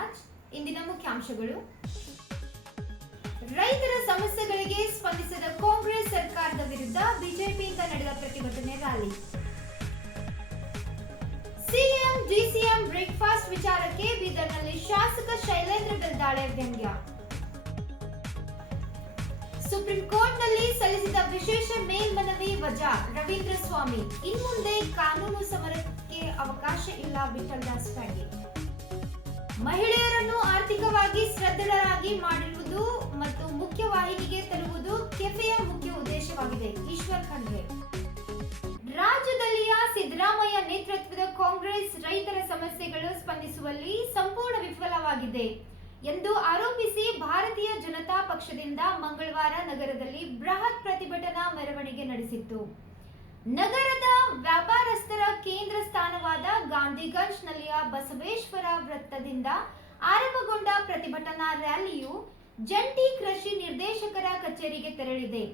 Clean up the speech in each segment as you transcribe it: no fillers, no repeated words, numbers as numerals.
ನಾಗರಾಜ್. ಇಂದಿನ ಮುಖ್ಯಾಂಶಗಳು. ರೈತರ ಸಮಸ್ಯೆಗಳಿಗೆ ಸ್ಪಂದಿಸದ ಕಾಂಗ್ರೆಸ್ ಸರ್ಕಾರದ ವಿರುದ್ಧ ಬಿಜೆಪಿಯಿಂದ ನಡೆದ ಪ್ರತಿಭಟನೆ ರ್ಯಾಲಿ. ಸಿಎಂ ಡಿಸಿಎಂ ಬ್ರೇಕ್ಫಾಸ್ಟ್ ವಿಚಾರಕ್ಕೆ ಬೀದರ್ನಲ್ಲಿ ಶಾಸಕ ಶೈಲೇಂದ್ರ ಬೆಲ್ದಾಳೆ ವ್ಯಂಗ್ಯ. ಸುಪ್ರೀಂ ಕೋರ್ಟ್ನಲ್ಲಿ ಸಲ್ಲಿಸಿದ ವಿಶೇಷ ಮೇಲ್ಮನವಿ ವಜಾ. ರವೀಂದ್ರ ಸ್ವಾಮಿ, ಇನ್ಮುಂದೆ ಕಾನೂನು ಸಮರಕ್ಕೆ ಅವಕಾಶ ಇಲ್ಲ. ವಿಠಲ್ದಾಸ್ ಪ್ಯಾಗೆ. ಮಹಿಳೆಯರನ್ನು ಆರ್ಥಿಕವಾಗಿ ಸದೃಢರಾಗಿ ಮಾಡಿರುವುದು ಮತ್ತು ಮುಖ್ಯವಾಹಿನಿಗೆ ತರುವುದು ಕೆಫೆಯ ಮುಖ್ಯ ಉದ್ದೇಶವಾಗಿದೆ. ಈಶ್ವರ್ ಖಂಡ್ರೆ. ರಾಜ್ಯದಲ್ಲಿಯ ಸಿದ್ದರಾಮಯ್ಯ ನೇತೃತ್ವದ ಕಾಂಗ್ರೆಸ್ ರೈತರ ಸಮಸ್ಯೆಗಳು ಸ್ಪಂದಿಸುವಲ್ಲಿ ಸಂಪೂರ್ಣ ವಿಫಲವಾಗಿದೆ ಎಂದು ಆರೋಪಿಸಿ ಭಾರತೀಯ ಜನತಾ ಪಕ್ಷದಿಂದ ಮಂಗಳವಾರ ನಗರದಲ್ಲಿ ಬೃಹತ್ ಪ್ರತಿಭಟನಾ ಮೆರವಣಿಗೆ ನಡೆಸಿತ್ತು. ನಗರದ ವ್ಯಾಪಾರಸ್ಥರ ಕೇಂದ್ರ ಸ್ಥಾನವಾದ ಗಾಂಧಿಗಂಜ್ನಲ್ಲಿಯ ಬಸವೇಶ್ವರ ವೃತ್ತದಿಂದ ಆರಂಭಗೊಂಡ ಪ್ರತಿಭಟನಾ ರ್ಯಾಲಿಯು ಜಂಟಿ ಕೃಷಿ ನಿರ್ದೇಶಕರ ಕಚೇರಿಗೆ ತೆರಳಿದೆ.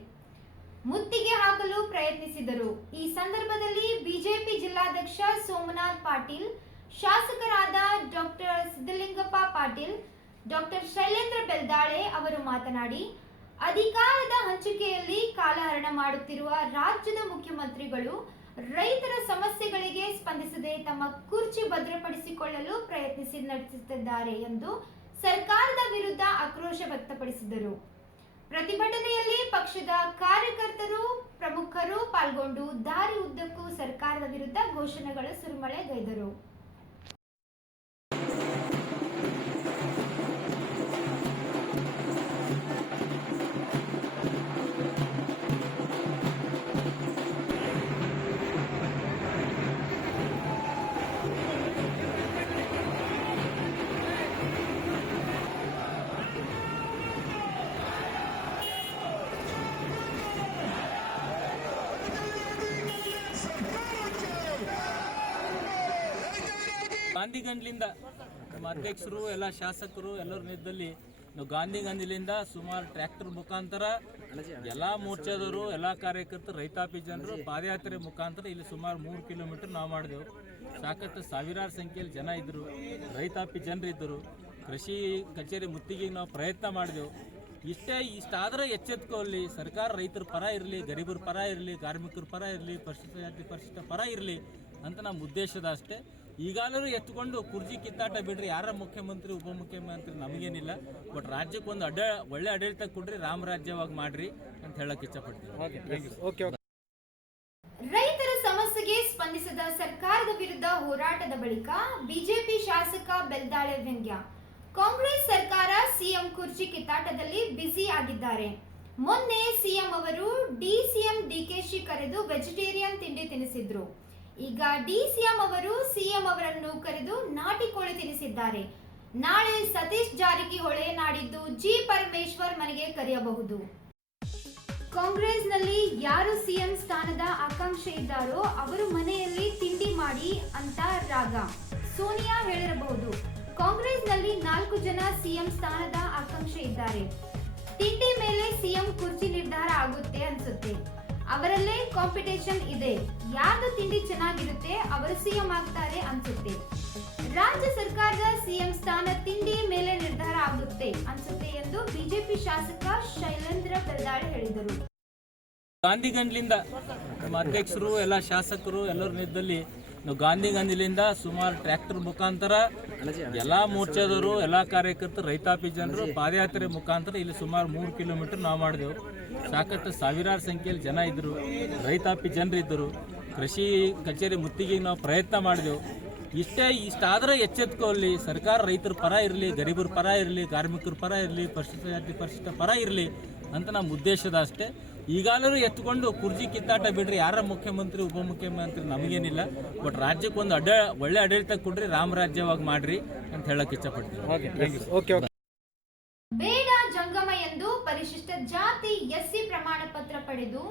ಮುತ್ತಿಗೆ ಹಾಕಲು ಪ್ರಯತ್ನಿಸಿದರು. ಈ ಸಂದರ್ಭದಲ್ಲಿ ಬಿಜೆಪಿ ಜಿಲ್ಲಾಧ್ಯಕ್ಷ ಸೋಮನಾಥ್ ಪಾಟೀಲ್, ಶಾಸಕರಾದ ಡಾಕ್ಟರ್ ಸಿದ್ದಲಿಂಗಪ್ಪ ಪಾಟೀಲ್, ಡಾಕ್ಟರ್ ಶೈಲೇಂದ್ರ ಬೆಲ್ದಾಳೆ ಅವರು ಮಾತನಾಡಿ, ಅಧಿಕಾರದ ಹಂಚಿಕೆಯಲ್ಲಿ ಕಾಲಹರಣ ಮಾಡುತ್ತಿರುವ ರಾಜ್ಯದ ಮುಖ್ಯಮಂತ್ರಿಗಳು ರೈತರ ಸಮಸ್ಯೆಗಳಿಗೆ ಸ್ಪಂದಿಸದೆ ತಮ್ಮ ಕುರ್ಚಿ ಭದ್ರಪಡಿಸಿಕೊಳ್ಳಲು ಪ್ರಯತ್ನಿಸಿ ನಡೆಸುತ್ತಿದ್ದಾರೆ ಎಂದು ಸರ್ಕಾರದ ವಿರುದ್ಧ ಆಕ್ರೋಶ ವ್ಯಕ್ತಪಡಿಸಿದರು. ಪ್ರತಿಭಟನೆಯಲ್ಲಿ ಪಕ್ಷದ ಕಾರ್ಯಕರ್ತರು, ಪ್ರಮುಖರು ಪಾಲ್ಗೊಂಡು ದಾರಿ ಉದ್ದಕ್ಕೂ ಸರ್ಕಾರದ ವಿರುದ್ಧ ಘೋಷಣೆಗಳ ಸುರಿಮಳೆಗೈದರು. ಗಾಂಧಿಗಂಜ್ಲಿಂದ ನಮ್ಮ ಅಧ್ಯಕ್ಷರು ಎಲ್ಲ ಶಾಸಕರು ಎಲ್ಲರ ನಿದ್ದಲ್ಲಿ ನಾವು ಗಾಂಧಿಗಂಜ್ಲಿಂದ ಸುಮಾರು ಟ್ರ್ಯಾಕ್ಟರ್ ಮುಖಾಂತರ ಎಲ್ಲ ಮೋರ್ಚಾದವರು ಎಲ್ಲ ಕಾರ್ಯಕರ್ತರು ರೈತಾಪಿ ಜನರು ಪಾದಯಾತ್ರೆ ಮುಖಾಂತರ ಇಲ್ಲಿ ಸುಮಾರು 3 ಕಿಲೋಮೀಟರ್ ನಾವು ಮಾಡಿದೆವು. ಸಾಕಷ್ಟು ಸಾವಿರಾರು ಸಂಖ್ಯೆಯಲ್ಲಿ ಜನ ಇದ್ದರು, ರೈತಾಪಿ ಜನರು ಇದ್ದರು. ಕೃಷಿ ಕಚೇರಿ ಮುತ್ತಿಗೆ ನಾವು ಪ್ರಯತ್ನ ಮಾಡಿದೆವು. ಇಷ್ಟಾದರೆ ಎಚ್ಚೆತ್ಕೊಳ್ಳಿ, ಸರ್ಕಾರ ರೈತರ ಪರ ಇರಲಿ, ಗರೀಬರ ಪರ ಇರಲಿ, ಕಾರ್ಮಿಕರ ಪರ ಇರಲಿ, ಪರಿಶಿಷ್ಟ ಜಾತಿ ಪರಿಶಿಷ್ಟ ಪರ ಇರಲಿ ಅಂತ ನಮ್ಮ ಉದ್ದೇಶದ ಅಷ್ಟೇ. ಈಗಾಗಲೂ ಎತ್ಕೊಂಡು ಕುರ್ಜಿ ಕಿತ್ತಾಟ ಬಿಡ್ರಿ, ಯಾರ ಮುಖ್ಯಮಂತ್ರಿ ಉಪಮುಖ್ಯಮಂತ್ರಿ ನಮಗೇನಿಲ್ಲ, ಬಟ್ ರಾಜ್ಯಕ್ಕೆ ಒಂದು ಒಳ್ಳೆ ಆಡಳಿತ ಕೊಡ್ರಿ, ರಾಮರಾಜ್ಯವಾಗಿ ಮಾಡ್ರಿ ಅಂತ ಹೇಳಕ್ ಇಷ್ಟಪಡ್ತೀವಿ. ರೈತರ ಸಮಸ್ಯೆಗೆ ಸ್ಪಂದಿಸದ ಸರ್ಕಾರದ ವಿರುದ್ಧ ಹೋರಾಟದ ಬಳಿಕ ಬಿಜೆಪಿ ಶಾಸಕ ಬೆಲ್ದಾಳೆ ವ್ಯಂಗ್ಯ. ಕಾಂಗ್ರೆಸ್ ಸರ್ಕಾರ ಸಿಎಂ ಕುರ್ಚಿ ಕಿತ್ತಾಟದಲ್ಲಿ ಬ್ಯುಸಿ ಆಗಿದ್ದಾರೆ. ಮೊನ್ನೆ ಸಿಎಂ ಅವರು ಡಿಸಿಎಂ ಡಿಕೆಶಿ ಕರೆದು ವೆಜಿಟೇರಿಯನ್ ತಿಂಡಿ ತಿನ್ನಿಸಿದ್ರು. ಈಗ ಡಿಸಿಎಂ ಅವರು ಸಿಎಂ ಅವರನ್ನು ಕರೆದು ನಾಟಿ ಕೋಳಿ ತಿನ್ನಿಸಿದ್ದಾರೆ. ನಾಳೆ ಸತೀಶ್ ಜಾರಕಿಹೊಳಿ, ನಾಡಿದ್ದು ಜಿ ಪರಮೇಶ್ವರ್ ಮನೆಗೆ ಕರೆಯಬಹುದು. ಕಾಂಗ್ರೆಸ್ನಲ್ಲಿ ಯಾರು ಸಿಎಂ ಸ್ಥಾನದ ಆಕಾಂಕ್ಷೆ ಇದ್ದಾರೋ ಅವರು ಮನೆಯಲ್ಲಿ ತಿಂಡಿ ಮಾಡಿ ಅಂತ ರಾಗ ಸೋನಿಯಾ ಹೇಳಿರಬಹುದು. ಕಾಂಗ್ರೆಸ್ನಲ್ಲಿ 4 ಜನ ಸಿಎಂ ಸ್ಥಾನದ ಆಕಾಂಕ್ಷೆ ಇದ್ದಾರೆ. ತಿಂಡಿ ಮೇಲೆ ಸಿಎಂ ಕುರ್ಚಿ ನಿರ್ಧಾರ ಆಗುತ್ತೆ ಅನ್ಸುತ್ತೆ. ಅವರಲ್ಲೇ ಕಾಂಪಿಟೇಷನ್ ಇದೆ. ಯಾರ್ದು ತಿಂಡಿ ಚೆನ್ನಾಗಿರುತ್ತೆ ಅವರು ಸಿಎಂ ಆಗ್ತಾರೆ ಅನ್ಸುತ್ತೆ. ರಾಜ್ಯ ಸರ್ಕಾರದ ಸಿಎಂ ಸ್ಥಾನ ತಿಂಡಿ ಮೇಲೆ ನಿರ್ಧಾರ ಆಗುತ್ತೆ ಅನ್ಸುತ್ತೆ ಎಂದು ಬಿಜೆಪಿ ಶಾಸಕ ಶೈಲೇಂದ್ರ ಬೆಲ್ದಾಳೆ ಹೇಳಿದರು. ಗಾಂಧಿಗಂಜ್ಲಿಂದ ನಮ್ಮ ಅಧ್ಯಕ್ಷರು ಎಲ್ಲ ಶಾಸಕರು ಎಲ್ಲರ ನಿದ್ದಲ್ಲಿ ನಾವು ಗಾಂಧಿಗಂಜ್ಲಿಂದ ಸುಮಾರು ಟ್ರ್ಯಾಕ್ಟರ್ ಮುಖಾಂತರ ಎಲ್ಲ ಮೋರ್ಚಾದವರು ಎಲ್ಲ ಕಾರ್ಯಕರ್ತರು ರೈತಾಪಿ ಜನರು ಪಾದಯಾತ್ರೆ ಮುಖಾಂತರ ಇಲ್ಲಿ ಸುಮಾರು 3 ಕಿಲೋಮೀಟರ್ ನಾವು ಮಾಡಿದೆವು. ಸಾಕಷ್ಟು ಸಾವಿರಾರು ಸಂಖ್ಯೆಯಲ್ಲಿ ಜನ ಇದ್ದರು, ರೈತಾಪಿ ಜನರು ಇದ್ದರು. ಕೃಷಿ ಕಚೇರಿ ಮುತ್ತಿಗೆ ನಾವು ಪ್ರಯತ್ನ ಮಾಡಿದೆವು. ಇಷ್ಟಾದರೆ ಎಚ್ಚೆತ್ಕೊಳ್ಳಿ, ಸರ್ಕಾರ ರೈತರ ಪರ ಇರಲಿ, ಗರೀಬರ ಪರ ಇರಲಿ, ಕಾರ್ಮಿಕರ ಪರ ಇರಲಿ, ಪರಿಶಿಷ್ಟ ಜಾತಿ ಪರಿಶಿಷ್ಟ ಪರ ಇರಲಿ ಅಂತ ನಮ್ಮ ಉದ್ದೇಶದ ಅಷ್ಟೇ. ಈಗಾಗಲೂ ಎತ್ಕೊಂಡು ಕುರ್ಜಿ ಕಿತ್ತಾಟ ಬಿಡ್ರಿ, ಯಾರ ಮುಖ್ಯಮಂತ್ರಿ ಉಪಮುಖ್ಯಮಂತ್ರಿ ನಮಗೇನಿಲ್ಲ, ಬಟ್ ರಾಜ್ಯಕ್ಕೆ ಒಂದು ಒಳ್ಳೆ ಆಡಳಿತ ಕೊಡ್ರಿ, ರಾಮರಾಜ್ಯವಾಗಿ ಮಾಡ್ರಿ ಅಂತ ಹೇಳಕ್ ಇಷ್ಟಪಡ್ತೀವಿ. ಬೇಡ ಜಂಗಮ ಎಂದು ಪರಿಶಿಷ್ಟ ಜಾತಿ ಎಸ್ಸಿ ಪ್ರಮಾಣ ಪತ್ರ ಪಡೆದು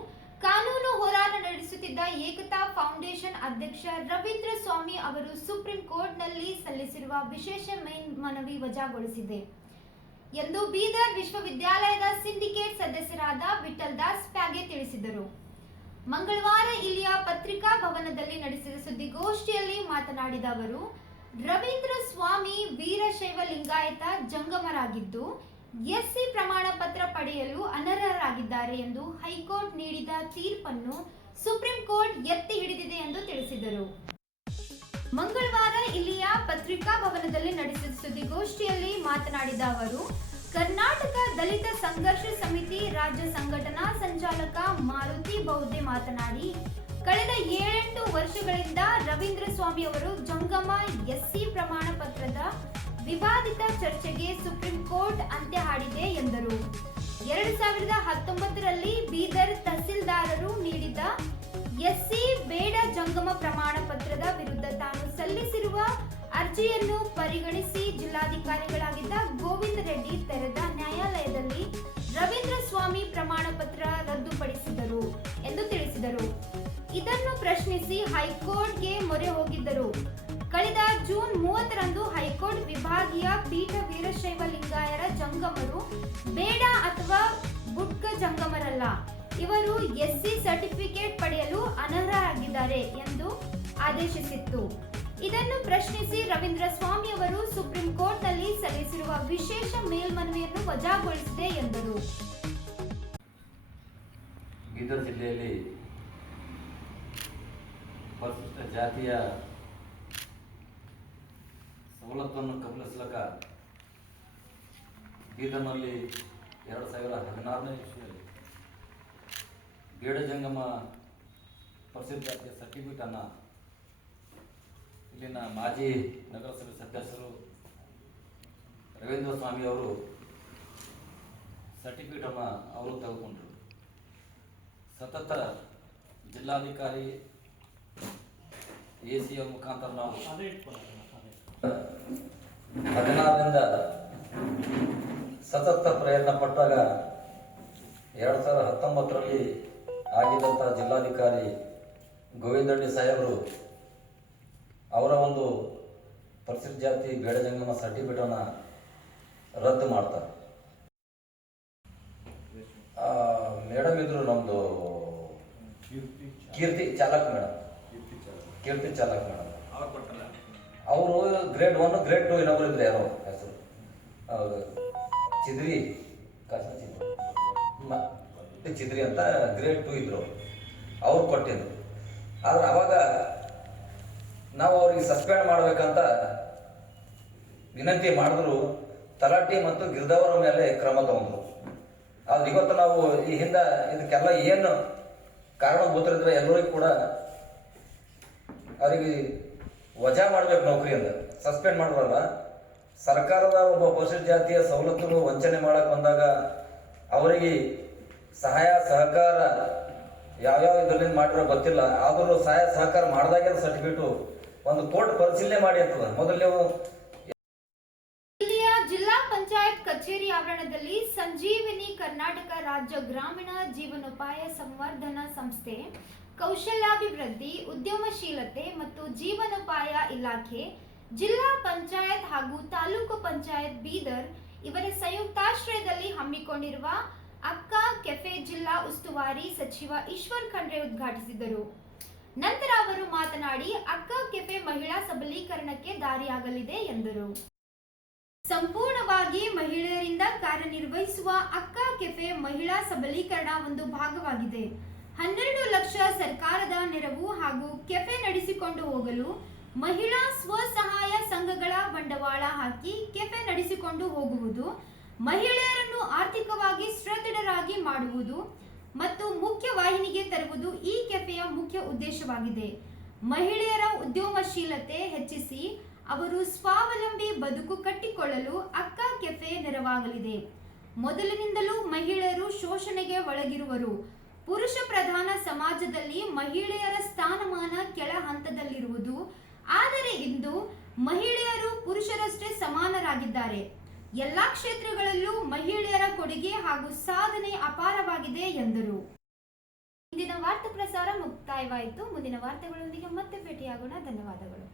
ಕಾನೂನು ಹೋರಾಟ ನಡೆಸುತ್ತಿದ್ದ ಏಕತಾ ಫೌಂಡೇಶನ್ ಅಧ್ಯಕ್ಷ ರವೀಂದ್ರ ಸ್ವಾಮಿ ಅವರು ಸುಪ್ರೀಂ ಕೋರ್ಟ್ನಲ್ಲಿ ಸಲ್ಲಿಸಿರುವ ವಿಶೇಷ ಮೇಲ್ಮನವಿ ವಜಾಗೊಳಿಸಿದೆ ಎಂದು ಬೀದರ್ ವಿಶ್ವವಿದ್ಯಾಲಯದ ಸಿಂಡಿಕೇಟ್ ಸದಸ್ಯರಾದ ವಿಠಲ್ದಾಸ್ ಪ್ಯಾಗೆ ತಿಳಿಸಿದರು. ಮಂಗಳವಾರ ಇಲ್ಲಿಯ ಪತ್ರಿಕಾ ಭವನದಲ್ಲಿ ನಡೆಸಿದ ಸುದ್ದಿಗೋಷ್ಠಿಯಲ್ಲಿ ಮಾತನಾಡಿದ ಅವರು, ರವೀಂದ್ರ ಸ್ವಾಮಿ ವೀರಶೈವ ಲಿಂಗಾಯತ ಜಂಗಮರಾಗಿದ್ದು ಎಸ್ಸಿ ಪ್ರಮಾಣ ಪತ್ರ ಪಡೆಯಲು ಅನರ್ಹರಾಗಿದ್ದಾರೆ ಎಂದು ಹೈಕೋರ್ಟ್ ನೀಡಿದ ತೀರ್ಪನ್ನು ಸುಪ್ರೀಂ ಕೋರ್ಟ್ ಎತ್ತಿ ಹಿಡಿದಿದೆ ಎಂದು ತಿಳಿಸಿದರು. ಮಂಗಳವಾರ ಇಲ್ಲಿಯ ಪತ್ರಿಕಾ ಭವನದಲ್ಲಿ ನಡೆಸಿದ ಸುದ್ದಿಗೋಷ್ಠಿಯಲ್ಲಿ ಮಾತನಾಡಿದ ಅವರು, ಕರ್ನಾಟಕ ದಲಿತ ಸಂಘರ್ಷ ಸಮಿತಿ ರಾಜ್ಯ ಸಂಘಟನಾ ಸಂಚಾಲಕ ಮಾರುತಿ ಬೌದ್ಧೆ ಮಾತನಾಡಿ, ಕಳೆದ 7-8 ವರ್ಷಗಳಿಂದ ರವೀಂದ್ರ ಸ್ವಾಮಿ ಅವರು ಜಂಗಮ ಎಸ್ಸಿ ಪ್ರಮಾಣ ಪತ್ರದ ವಿವಾದಿತ ಚರ್ಚೆಗೆ ಸುಪ್ರೀಂ ಕೋರ್ಟ್ ಅಂತ್ಯ ಹಾಡಿದೆ ಎಂದರು. 2019ರಲ್ಲಿ ಬೀದರ್ ತಹಸೀಲ್ದಾರರು ನೀಡಿದ ಎಸ್ಸಿ ಬೇಡ ಜಂಗಮ ಪ್ರಮಾಣ ಪತ್ರದ ವಿರುದ್ಧ ತಾನು ಸಲ್ಲಿಸಿರುವ ಅರ್ಜಿಯನ್ನು ಪರಿಗಣಿಸಿ ಜಿಲ್ಲಾಧಿಕಾರಿಗಳಾಗಿದ್ದ ಗೋವಿಂದ ರೆಡ್ಡಿ ತೆರೆದ ನ್ಯಾಯಾಲಯದಲ್ಲಿ ರವೀಂದ್ರ ಸ್ವಾಮಿ ಪ್ರಮಾಣ ಪತ್ರ ರದ್ದುಪಡಿಸಿದರು ಎಂದು ತಿಳಿಸಿದರು. ಇದನ್ನು ಪ್ರಶ್ನಿಸಿ ಹೈಕೋರ್ಟ್ಗೆ ಮೊರೆ ಹೋಗಿದ್ದರು. ಕಳೆದ ಜೂನ್ 30ರಂದು ಹೈಕೋರ್ಟ್ ವಿಭಾಗೀಯ ಪೀಠ ವೀರಶೈವ ಲಿಂಗಾಯರ ಜಂಗಮರು ಬೇಡ ಅಥವಾ ಬುಡ್ಕ ಜಂಗಮರಲ್ಲ, ಇವರು ಎಸ್ಸಿ ಸರ್ಟಿಫಿಕೇಟ್ ಪಡೆಯಲು ಅನರ್ಹರಾಗಿದ್ದಾರೆ ಎಂದು ಆದೇಶಿಸಿತ್ತು. ಇದನ್ನು ಪ್ರಶ್ನಿಸಿ ರವೀಂದ್ರ ಸ್ವಾಮಿ ಅವರು ಸುಪ್ರೀಂ ಕೋರ್ಟ್ನಲ್ಲಿ ಸಲ್ಲಿಸಿರುವ ವಿಶೇಷ ಮೇಲ್ಮನವಿಯನ್ನು ವಜಾಗೊಳಿಸಿದೆ ಎಂದರು. ಬೀದರ್ ಜಿಲ್ಲೆಯಲ್ಲಿ ಪರಿಶಿಷ್ಟ ಜಾತಿಯ ಸವಲತ್ತನ್ನು ಕಬಳಿಸಲಕ ಬೀದರ್ನಲ್ಲಿ 2016ನೇ ಇಸ್ವಿಯಲ್ಲಿ ಬೇಡ ಜಂಗಮ ಪರಿಶಿಷ್ಟ ಜಾತಿಯ ಸರ್ಟಿಫಿಕೇಟನ್ನು ಇಲ್ಲಿನ ಮಾಜಿ ನಗರಸಭೆ ಸದಸ್ಯರು ರವೀಂದ್ರ ಸ್ವಾಮಿ ಅವರು ಸರ್ಟಿಫಿಕೇಟನ್ನು ಅವರು ತೆಗೆದುಕೊಂಡರು. ಸತತ ಜಿಲ್ಲಾಧಿಕಾರಿ ಎಸಿಯ ಮುಖಾಂತರ ನಾವು 16ರಿಂದ ಸತತ ಪ್ರಯತ್ನ ಪಟ್ಟಾಗ 2019ರಲ್ಲಿ ಆಗಿದ್ದಂಥ ಜಿಲ್ಲಾಧಿಕಾರಿ ಗೋವಿಂದ ರೆಡ್ಡಿ ಸಾಹೇಬರು ಅವರ ಒಂದು ಪರಿಶಿಷ್ಟ ಜಾತಿ ಬೇಡ ಜಂಗಮ ಸರ್ಟಿಫಿಕೇಟನ್ನು ರದ್ದು ಮಾಡ್ತಾರೆ. ಮೇಡಮ್ ಇದ್ರು ನಮ್ಮದು ಕೀರ್ತಿ ಚಾಲಕ್ ಮೇಡಮ್ ಅವರು ಗ್ರೇಡ್ 1 ಗ್ರೇಡ್ 2 ಇನ್ನೊಬ್ರು ಇದ್ರು, ಯಾರೋ ಹೆಸರು ಚಿದ್ರಿ ಚಿದ್ರಿ ಅಂತ ಗ್ರೇಡ್ 2 ಇದ್ರು, ಅವ್ರು ಕೊಟ್ಟಿದ್ರು. ಆದ್ರೆ ಅವಾಗ ನಾವು ಅವ್ರಿಗೆ ಸಸ್ಪೆಂಡ್ ಮಾಡ್ಬೇಕಂತ ವಿನಂತಿ ಮಾಡಿದ್ರು, ತಲಾಟಿ ಮತ್ತು ಗಿರ್ದವರ ಮೇಲೆ ಕ್ರಮ ತಗೊಂಡ್ರು. ಆದ್ರೆ ಇವತ್ತು ನಾವು ಈ ಹಿಂದೆ ಇದಕ್ಕೆಲ್ಲ ಏನು ಕಾರಣಭೂತರಿದ್ರೆ ಎಲ್ಲರಿಗೂ ಕೂಡ ಅವರಿಗೆ ವಜಾ ಮಾಡ್ಬೇಕು, ನೌಕರಿಯಿಂದ ಸಸ್ಪೆಂಡ್ ಮಾಡಬಾರಲ್ಲ. ಸರ್ಕಾರದ ಒಬ್ಬ ಪರಿಶಿಷ್ಟ ಜಾತಿಯ ಸವಲತ್ತುಗಳು ವಂಚನೆ ಮಾಡಕ್ ಬಂದಾಗ ಅವರಿಗೆ ಸಹಾಯ ಸಹಕಾರ ಯಾವ್ಯಾವ ಇದರಿಂದ ಮಾಡಿರೋ ಗೊತ್ತಿಲ್ಲ, ಆದರೂ ಸಹಾಯ ಸಹಕಾರ ಮಾಡಿದಾಗೆ ಸರ್ಟಿಫಿಕೇಟು ಒಂದು ಕೋರ್ಟ್ ಪರಿಶೀಲನೆ ಮಾಡಿ ಅಂತದ. ಮೊದಲು ಇಲ್ಲಿಯ ಜಿಲ್ಲಾ ಪಂಚಾಯತ್ ಕಚೇರಿ ಆವರಣದಲ್ಲಿ ಸಂಜೀವಿನಿ ಕರ್ನಾಟಕ ರಾಜ್ಯ ಗ್ರಾಮೀಣ ಜೀವನೋಪಾಯ ಸಂವರ್ಧನಾ ಸಂಸ್ಥೆ, ಕೌಶಲ್ಯಾಭಿವೃದ್ಧಿ, ಉದ್ಯಮಶೀಲತೆ ಮತ್ತು ಜೀವನೋಪಾಯ ಇಲಾಖೆ, ಜಿಲ್ಲಾ ಪಂಚಾಯತ್ ಹಾಗೂ ತಾಲೂಕು ಪಂಚಾಯತ್ ಬೀದರ್ ಇವರ ಸಂಯುಕ್ತಾಶ್ರಯದಲ್ಲಿ ಹಮ್ಮಿಕೊಂಡಿರುವ ಅಕ್ಕ ಕೆಫೆ ಜಿಲ್ಲಾ ಉಸ್ತುವಾರಿ ಸಚಿವ ಈಶ್ವರ್ ಖಂಡ್ರೆ ಉದ್ಘಾಟಿಸಿದರು. ನಂತರ ಅವರು ಮಾತನಾಡಿ, ಅಕ್ಕ ಕೆಫೆ ಮಹಿಳಾ ಸಬಲೀಕರಣಕ್ಕೆ ದಾರಿಯಾಗಲಿದೆ ಎಂದರು. ಸಂಪೂರ್ಣವಾಗಿ ಮಹಿಳೆಯರಿಂದ ಕಾರ್ಯನಿರ್ವಹಿಸುವ ಅಕ್ಕ ಕೆಫೆ ಮಹಿಳಾ ಸಬಲೀಕರಣ ಒಂದು ಭಾಗವಾಗಿದೆ. 12 ಲಕ್ಷ ಸರ್ಕಾರದ ನೆರವು ಹಾಗೂ ಕೆಫೆ ನಡೆಸಿಕೊಂಡು ಹೋಗಲು ಮಹಿಳಾ ಸ್ವಸಹಾಯ ಸಂಘಗಳ ಬಂಡವಾಳ ಹಾಕಿ ಕೆಫೆ ನಡೆಸಿಕೊಂಡು ಹೋಗುವುದು, ಮಹಿಳೆಯರನ್ನು ಆರ್ಥಿಕವಾಗಿ ಸದೃಢರಾಗಿ ಮಾಡುವುದು ಮತ್ತು ಮುಖ್ಯ ವಾಹಿನಿಗೆ ತರುವುದು ಈ ಕೆಫೆಯ ಮುಖ್ಯ ಉದ್ದೇಶವಾಗಿದೆ. ಮಹಿಳೆಯರ ಉದ್ಯಮಶೀಲತೆ ಹೆಚ್ಚಿಸಿ ಅವರು ಸ್ವಾವಲಂಬಿ ಬದುಕು ಕಟ್ಟಿಕೊಳ್ಳಲು ಅಕ್ಕ ಕೆಫೆ ನೆರವಾಗಲಿದೆ. ಮೊದಲಿನಿಂದಲೂ ಮಹಿಳೆಯರು ಶೋಷಣೆಗೆ ಒಳಗಿರುವರು. ಪುರುಷ ಪ್ರಧಾನ ಸಮಾಜದಲ್ಲಿ ಮಹಿಳೆಯರ ಸ್ಥಾನಮಾನ ಕೆಳ ಹಂತದಲ್ಲಿರುವುದು. ಆದರೆ ಇಂದು ಮಹಿಳೆಯರು ಪುರುಷರಷ್ಟೇ ಸಮಾನರಾಗಿದ್ದಾರೆ. ಎಲ್ಲಾ ಕ್ಷೇತ್ರಗಳಲ್ಲೂ ಮಹಿಳೆಯರ ಕೊಡುಗೆ ಹಾಗೂ ಸಾಧನೆ ಅಪಾರವಾಗಿದೆ ಎಂದರು. ಇಂದಿನ ವಾರ್ತಾ ಪ್ರಸಾರ ಮುಕ್ತಾಯವಾಯಿತು. ಮುಂದಿನ ವಾರ್ತೆಗಳೊಂದಿಗೆ ಮತ್ತೆ ಭೇಟಿಯಾಗೋಣ. ಧನ್ಯವಾದಗಳು.